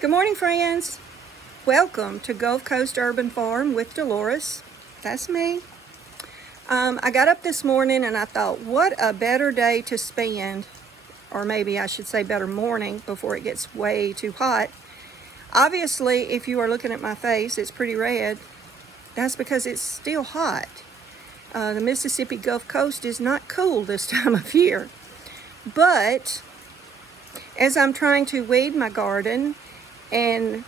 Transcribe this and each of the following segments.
Good morning, friends. Welcome to Gulf Coast Urban Farm with Dolores. That's me. I got up this morning and I thought, what a better day to spend, or maybe I should say better morning before it gets way too hot. Obviously, if you are looking at my face, it's pretty red. That's because it's still hot. The Mississippi Gulf Coast is not cool this time of year. But as I'm trying to weed my garden and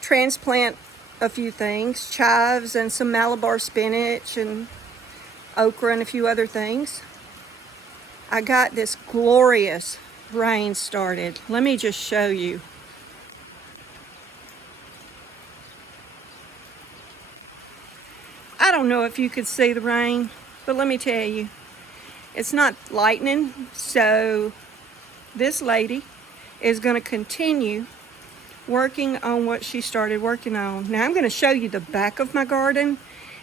transplant a few things, chives and some Malabar spinach and okra and a few other things, I got this glorious rain started. Let me just show you. I don't know if you could see the rain, but let me tell you, it's not lightning, so this lady is going to continue working on what she started working on. Now I'm going to show you the back of my garden,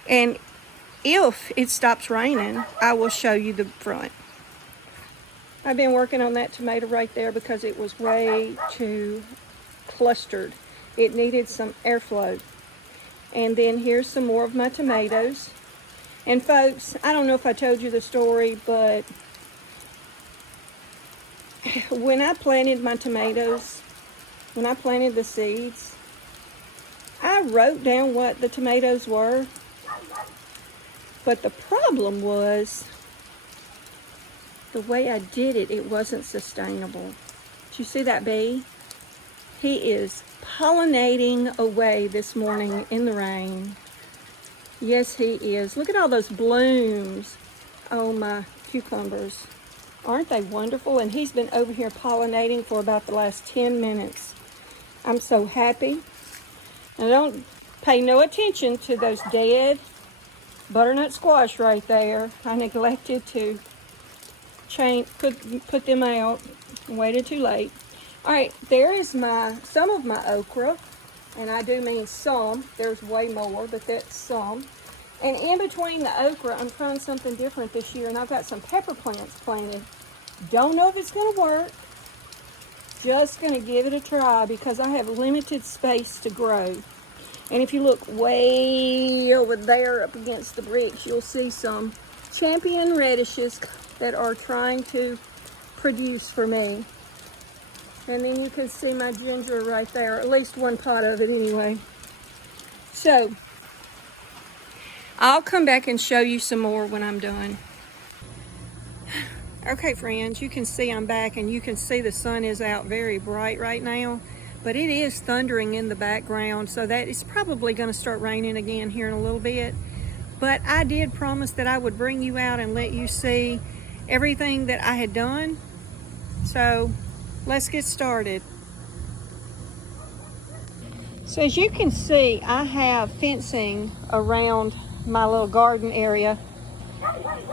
and if it stops raining, I will show you the front. I've been working on that tomato right there because it was way too clustered. It needed some airflow. And then here's some more of my tomatoes. And folks, I don't know if I told you the story, but when I planted my tomatoes, when I planted the seeds, I wrote down what the tomatoes were. But the problem was the way I did it, it wasn't sustainable. Did you see that bee? He is pollinating away this morning in the rain. Yes, he is. Look at all those blooms on my cucumbers. Aren't they wonderful? And he's been over here pollinating for about the last 10 minutes. I'm so happy. Now don't pay no attention to those dead butternut squash right there. I neglected to put them out. Waited too late. All right, there is some of my okra, and I do mean some. There's way more, but that's some. And in between the okra, I'm trying something different this year, and I've got some pepper plants planted. Don't know if it's going to work. Just going to give it a try because I have limited space to grow. And if you look way over there up against the bricks, you'll see some champion radishes that are trying to produce for me. And then you can see my ginger right there, at least one pot of it anyway. So I'll come back and show you some more when I'm done. Okay, friends, you can see I'm back, and you can see the sun is out very bright right now, but it is thundering in the background, so that it's probably going to start raining again here in a little bit. But I did promise that I would bring you out and let you see everything that I had done. So let's get started. So as you can see, I have fencing around my little garden area.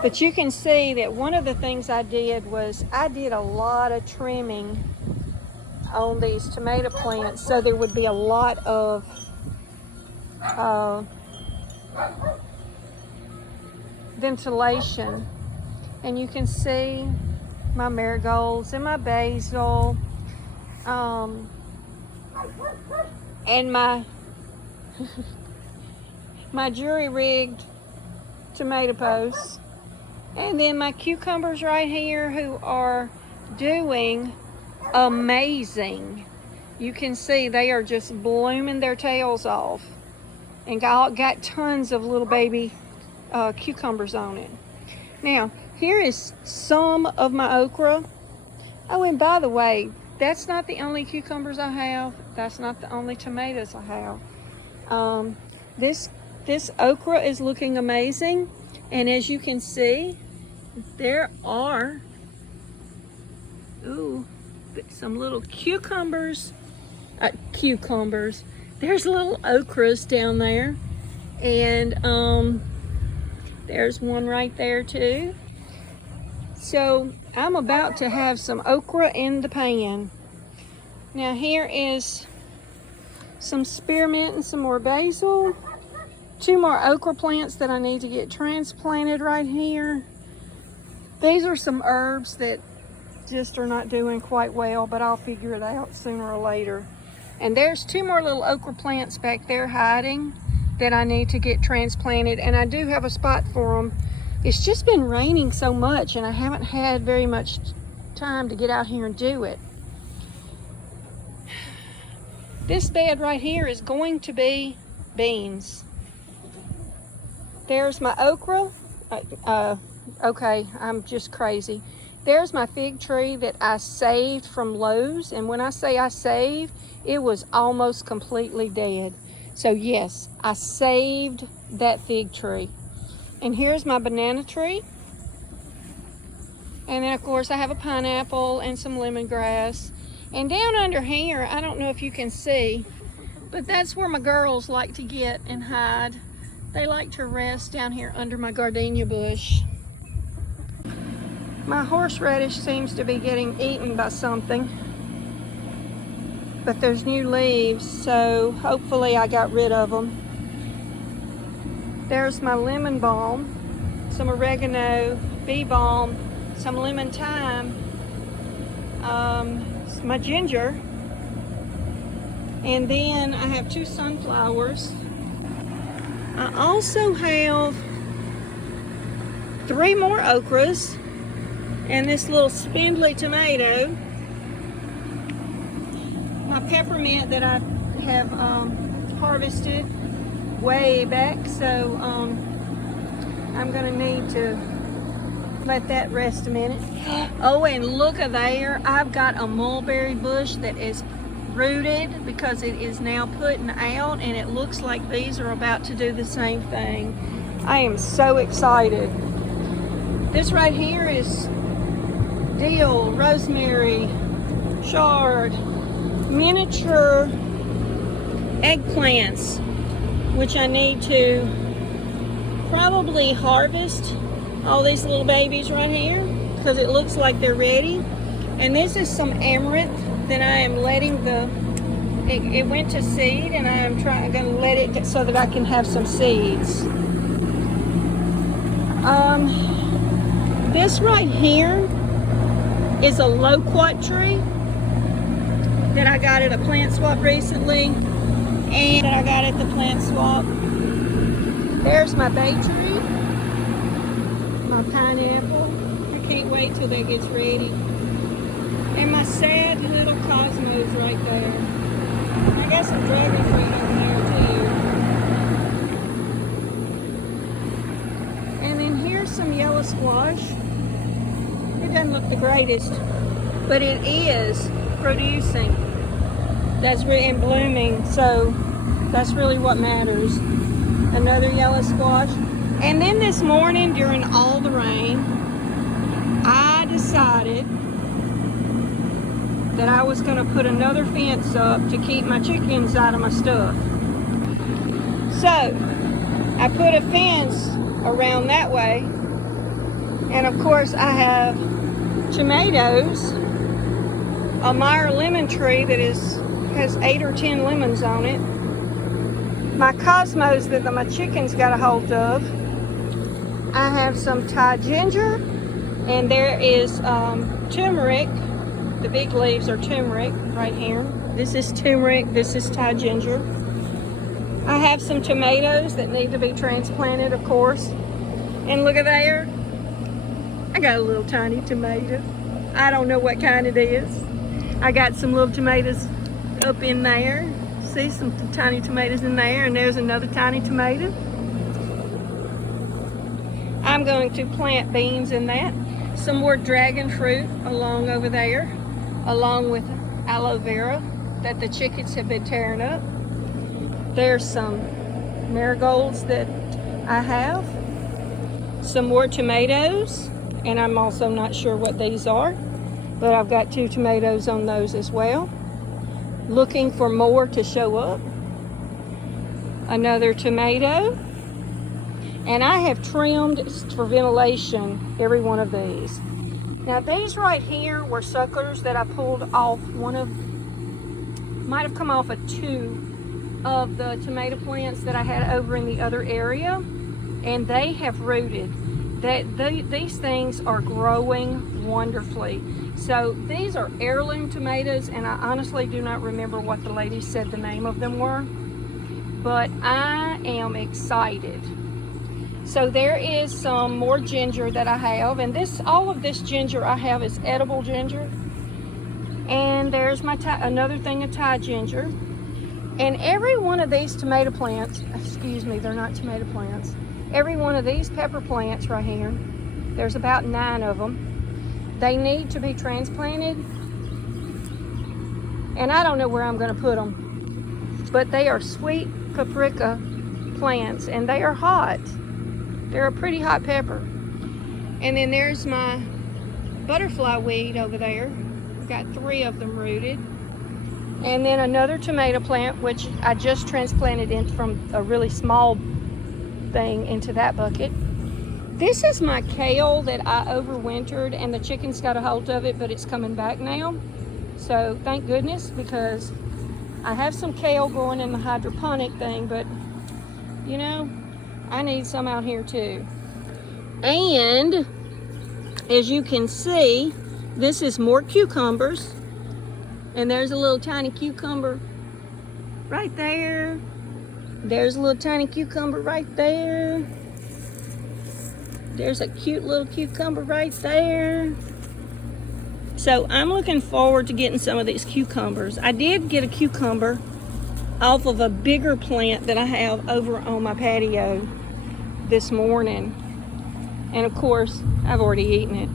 But you can see that one of the things I did was I did a lot of trimming on these tomato plants, so there would be a lot of ventilation. And you can see my marigolds and my basil and my my jury-rigged tomato posts. And then my cucumbers right here, who are doing amazing. You can see they are just blooming their tails off. And got tons of little baby cucumbers on it. Now, here is some of my okra. Oh, and by the way, that's not the only cucumbers I have. That's not the only tomatoes I have. This okra is looking amazing. And as you can see, there are some little cucumbers. There's little okras down there. And there's one right there too. So I'm about to have some okra in the pan. Now here is some spearmint and some more basil. 2 more okra plants that I need to get transplanted right here. These are some herbs that just are not doing quite well, but I'll figure it out sooner or later. And there's 2 more little okra plants back there hiding that I need to get transplanted, and I do have a spot for them. It's just been raining so much and I haven't had very much time to get out here and do it. This bed right here is going to be beans. There's my okra. Okay, I'm just crazy. There's my fig tree that I saved from Lowe's, and when I say I saved, it was almost completely dead. So yes, I saved that fig tree. And here's my banana tree. And then of course I have a pineapple and some lemongrass. And down under here, I don't know if you can see, but that's where my girls like to get and hide. They like to rest down here under my gardenia bush. My horseradish seems to be getting eaten by something, but there's new leaves, so hopefully I got rid of them. There's my lemon balm, some oregano, bee balm, some lemon thyme, my ginger, and then I have 2 sunflowers. I also have 3 more okras and this little spindly tomato, my peppermint that I have harvested way back, so I'm gonna need to let that rest a minute. Oh, and look at there, I've got a mulberry bush that is rooted because it is now putting out, and it looks like these are about to do the same thing. I am so excited. This right here is dill, rosemary, chard, miniature eggplants, which I need to probably harvest all these little babies right here because it looks like they're ready. And this is some amaranth that I am letting it went to seed, and I'm going to let it get so that I can have some seeds. This right here is a loquat tree that I got at a plant swap recently, and that I got at the plant swap. There's my bay tree, my pineapple. I can't wait till that gets ready. And my sad little cosmos right there. I got some dragon fruit over there too. And then here's some yellow squash. It doesn't look the greatest, but it is producing. That's and blooming, so that's really what matters. Another yellow squash. And then this morning during all the rain, I decided that I was going to put another fence up to keep my chickens out of my stuff. So I put a fence around that way, and of course I have tomatoes, a Meyer lemon tree that has 8 or 10 lemons on it, my cosmos that my chickens got a hold of. I have some Thai ginger, and there is turmeric. The big leaves are turmeric right here. This is turmeric, this is Thai ginger. I have some tomatoes that need to be transplanted, of course. And look at there, I got a little tiny tomato. I don't know what kind it is. I got some little tomatoes up in there. See some tiny tomatoes in there, and there's another tiny tomato. I'm going to plant beans in that. Some more dragon fruit along over there, along with aloe vera that the chickens have been tearing up. There's some marigolds that I have. Some more tomatoes, and I'm also not sure what these are, but I've got 2 tomatoes on those as well. Looking for more to show up. Another tomato. And I have trimmed for ventilation every one of these. Now these right here were suckers that I pulled off might have come off of 2 of the tomato plants that I had over in the other area, and they have rooted. these things are growing wonderfully. So these are heirloom tomatoes, and I honestly do not remember what the lady said the name of them were, but I am excited. So there is some more ginger that I have, and all of this ginger I have is edible ginger. And there's my another thing of Thai ginger. And every one of these tomato plants, excuse me, they're not tomato plants. Every one of these pepper plants right here, there's about 9 of them. They need to be transplanted. And I don't know where I'm going to put them, but they are sweet paprika plants, and they are hot. They're a pretty hot pepper. And then there's my butterfly weed over there. I've got 3 of them rooted. And then another tomato plant, which I just transplanted in from a really small thing into that bucket. This is my kale that I overwintered, and the chickens got a hold of it, but it's coming back now. So thank goodness, because I have some kale growing in the hydroponic thing, but you know, I need some out here too. And as you can see, this is more cucumbers. And there's a little tiny cucumber right there. There's a little tiny cucumber right there. There's a cute little cucumber right there. So I'm looking forward to getting some of these cucumbers. I did get a cucumber off of a bigger plant that I have over on my patio this morning. And of course, I've already eaten it.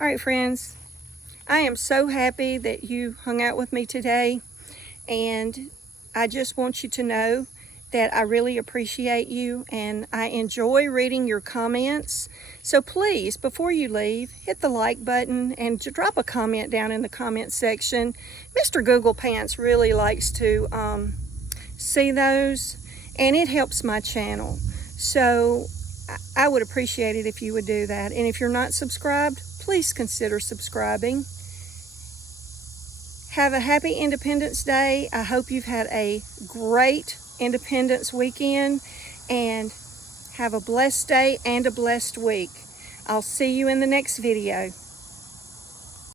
All right, friends, I am so happy that you hung out with me today, and I just want you to know that I really appreciate you, and I enjoy reading your comments. So please, before you leave, hit the like button and drop a comment down in the comment section. Mr. Google Pants really likes to see those, and it helps my channel. So I would appreciate it if you would do that. And if you're not subscribed, please consider subscribing. Have a happy Independence Day. I hope you've had a great Independence weekend, and have a blessed day and a blessed week. I'll see you in the next video.